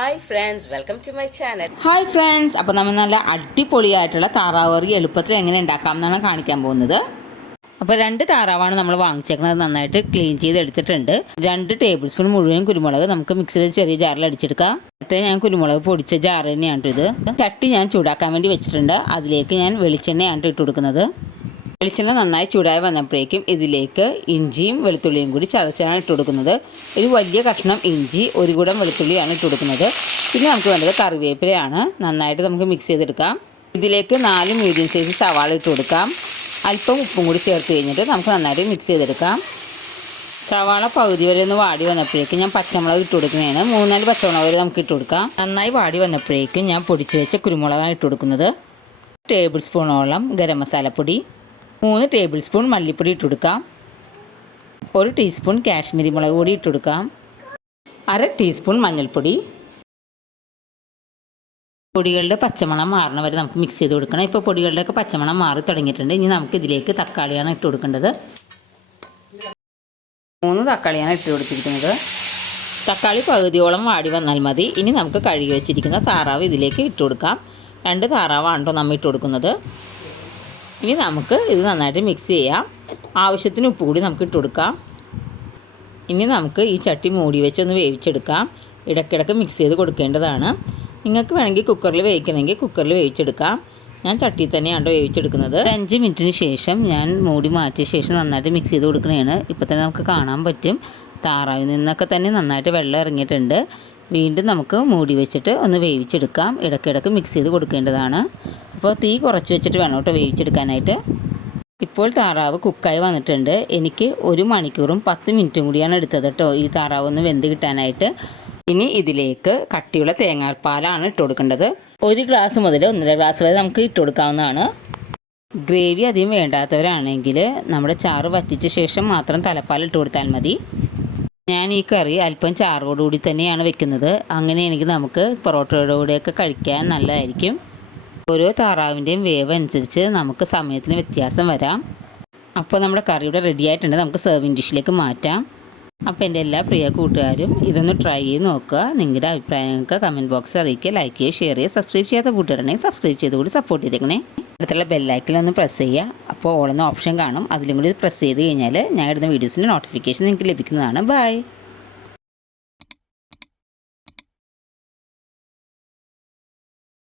Hi friends welcome to my channel hi friends അപ്പോൾ നമ്മൾ നല്ല അടിപൊളിയായിട്ടുള്ള താറാവ് കറി എളുപ്പത്തിൽ എങ്ങനെ ഉണ്ടാക്കാം എന്നാണ് കാണിക്കാൻ പോകുന്നത്. അപ്പോൾ രണ്ട് താറാവാണ് നമ്മൾ വാങ്ങിച്ചേക്കുന്നത്. നന്നായിട്ട് ക്ലീൻ ചെയ്ത് എടുത്തിട്ടുണ്ട് രണ്ട് ടേബിൾ സ്പൂൺ മുഴുവൻ കുരുമുളക് നമുക്ക് മിക്സിയിൽ ചെറിയ ജാറിൽ അടിച്ചെടുക്കാം. നേരത്തെ ഞാൻ കുരുമുളക് പൊടിച്ച ജാറ് തന്നെയാണ് ഇത്. ചട്ടി ഞാൻ ചൂടാക്കാൻ വേണ്ടി വെച്ചിട്ടുണ്ട്. അതിലേക്ക് ഞാൻ വെളിച്ചെണ്ണയാണ് ഇട്ട് കൊടുക്കുന്നത്. വെളിച്ചെണ്ണ നന്നായി ചൂടായി വന്നപ്പോഴേക്കും ഇതിലേക്ക് ഇഞ്ചിയും വെളുത്തുള്ളിയും കൂടി ചതച്ചാണ് ഇട്ട് കൊടുക്കുന്നത്. ഒരു വലിയ കഷ്ണം ഇഞ്ചി ഒരു കൂടം വെളുത്തുള്ളിയാണ് ഇട്ട് കൊടുക്കുന്നത്. പിന്നെ നമുക്ക് വേണ്ടത് കറിവേപ്പിലയാണ്. നന്നായിട്ട് നമുക്ക് മിക്സ് ചെയ്തെടുക്കാം. ഇതിലേക്ക് നാല് മീഡിയം സൈസ് സവാള ഇട്ട് കൊടുക്കാം. അല്പം ഉപ്പും കൂടി ചേർത്ത് കഴിഞ്ഞിട്ട് നമുക്ക് നന്നായിട്ട് മിക്സ് ചെയ്തെടുക്കാം. സവാള പകുതി വരെ ഒന്ന് വാടി വന്നപ്പോഴേക്കും ഞാൻ പച്ചമുളക് ഇട്ട് കൊടുക്കുന്നതാണ്. മൂന്നാൽ പച്ചമുളക് വരെ നമുക്ക് ഇട്ട് കൊടുക്കാം. നന്നായി വാടി വന്നപ്പോഴേക്കും ഞാൻ പൊടിച്ചു വെച്ച കുരുമുളകാണ് ഇട്ട് കൊടുക്കുന്നത്. ടേബിൾ സ്പൂണോളം ഗരം മസാലപ്പൊടി. മൂന്ന് ടേബിൾ സ്പൂൺ മല്ലിപ്പൊടി ഇട്ട് കൊടുക്കാം ഒരു ടീസ്പൂൺ കാശ്മീരി മുളക് പൊടി ഇട്ട് കൊടുക്കാം അര ടീസ്പൂൺ മഞ്ഞൾപ്പൊടി. പൊടികളുടെ പച്ചമണം മാറണ വരെ നമുക്ക് മിക്സ് ചെയ്ത് കൊടുക്കണം. ഇപ്പോൾ പൊടികളുടെയൊക്കെ പച്ചമണം മാറി തുടങ്ങിയിട്ടുണ്ട്. ഇനി നമുക്ക് ഇതിലേക്ക് തക്കാളിയാണ് ഇട്ട് കൊടുക്കേണ്ടത്. മൂന്ന് തക്കാളിയാണ് ഇട്ട് കൊടുത്തിരിക്കുന്നത്. തക്കാളി പകുതിയോളം വാടി വന്നാൽ മതി. ഇനി നമുക്ക് കഴുകി വെച്ചിരിക്കുന്ന താറാവ് ഇതിലേക്ക് ഇട്ട് കൊടുക്കാം. രണ്ട് താറാവാണ് കേട്ടോ നമ്മൾ ഇട്ട് കൊടുക്കുന്നത്. ഇനി നമുക്ക് ഇത് നന്നായിട്ട് മിക്സ് ചെയ്യാം. ആവശ്യത്തിന് ഉപ്പ് കൂടി നമുക്ക് ഇട്ട് കൊടുക്കാം. ഇനി നമുക്ക് ഈ ചട്ടി മൂടി വെച്ച് ഒന്ന് വേവിച്ചെടുക്കാം. ഇടയ്ക്കിടയ്ക്ക് മിക്സ് ചെയ്ത് കൊടുക്കേണ്ടതാണ്. നിങ്ങൾക്ക് വേണമെങ്കിൽ കുക്കറിൽ വേവിക്കണമെങ്കിൽ കുക്കറിൽ വേവിച്ചെടുക്കാം. ഞാൻ ചട്ടി തന്നെയാണ് വേവിച്ചെടുക്കുന്നത്. അഞ്ച് മിനിറ്റിന് ശേഷം ഞാൻ മൂടി മാറ്റിയ ശേഷം നന്നായിട്ട് മിക്സ് ചെയ്ത് കൊടുക്കുന്നതാണ് ഇപ്പോൾ തന്നെ നമുക്ക് കാണാൻ പറ്റും. താറാവിൽ നിന്നൊക്കെ തന്നെ നന്നായിട്ട് വെള്ളം ഇറങ്ങിയിട്ടുണ്ട്. വീണ്ടും നമുക്ക് മൂടി വെച്ചിട്ട് ഒന്ന് വേവിച്ചെടുക്കാം. ഇടയ്ക്കിടയ്ക്ക് മിക്സ് ചെയ്ത് കൊടുക്കേണ്ടതാണ്. അപ്പോൾ തീ കുറച്ച് വെച്ചിട്ട് വേണം കേട്ടോ വേവിച്ചെടുക്കാനായിട്ട്. ഇപ്പോൾ താറാവ് കുക്കായി വന്നിട്ടുണ്ട്. എനിക്ക് ഒരു മണിക്കൂറും പത്ത് മിനിറ്റും കൂടിയാണ് എടുത്തത് കേട്ടോ. ഈ താറാവ് ഒന്ന് വെന്ത് കിട്ടാനായിട്ട്. ഇനി ഇതിലേക്ക് കട്ടിയുള്ള തേങ്ങാപ്പാലാണ് ഇട്ട് കൊടുക്കേണ്ടത്. ഒരു ഗ്ലാസ് മുതൽ ഒന്നര ഗ്ലാസ് വരെ നമുക്ക് ഇട്ട് കൊടുക്കാവുന്നതാണ്. ഗ്രേവി അധികം വേണ്ടാത്തവരാണെങ്കിൽ നമ്മുടെ ചാറ് വറ്റിച്ച ശേഷം മാത്രം തലപ്പാൽ ഇട്ട് കൊടുത്താൽ മതി. ഞാൻ ഈ കറി അല്പം ചാറോടുകൂടി തന്നെയാണ് വെക്കുന്നത്. അങ്ങനെയാണെങ്കിൽ നമുക്ക് പൊറോട്ടയോടുകൂടിയൊക്കെ കഴിക്കാൻ നല്ലതായിരിക്കും. ഓരോ താറാവിന്റെയും വേവ് അനുസരിച്ച് നമുക്ക് സമയത്തിന് വ്യത്യാസം വരാം. അപ്പോൾ നമ്മുടെ കറി ഇവിടെ റെഡി ആയിട്ടുണ്ട്. നമുക്ക് സെർവിങ് ഡിഷിലേക്ക് മാറ്റാം. അപ്പോൾ എന്റെ എല്ലാ പ്രിയ കൂട്ടുകാരും ഇതൊന്ന് ട്രൈ ചെയ്ത് നോക്കുക. നിങ്ങളുടെ അഭിപ്രായങ്ങൾക്ക് കമന്റ് ബോക്സിൽ അറിയിക്കുക. ലൈക്ക് ചെയ്യുക ഷെയർ ചെയ്യുക സബ്സ്ക്രൈബ് ചെയ്യാത്ത കൂട്ടുകാരുണ്ടെങ്കിൽ സബ്സ്ക്രൈബ് ചെയ്ത് കൂടി സപ്പോർട്ട് ചെയ്തേക്കണേ. അടുത്തുള്ള ബെല്ലൈക്കിൽ ഒന്ന് പ്രസ് ചെയ്യുക. അപ്പോൾ ഓളുന്ന ഓപ്ഷൻ കാണും. അതിലും കൂടി പ്രസ് ചെയ്ത് കഴിഞ്ഞാൽ ഞാൻ ഇടുന്ന വീഡിയോസിന്റെ നോട്ടിഫിക്കേഷൻ നിങ്ങൾക്ക് ലഭിക്കുന്നതാണ്. ബൈ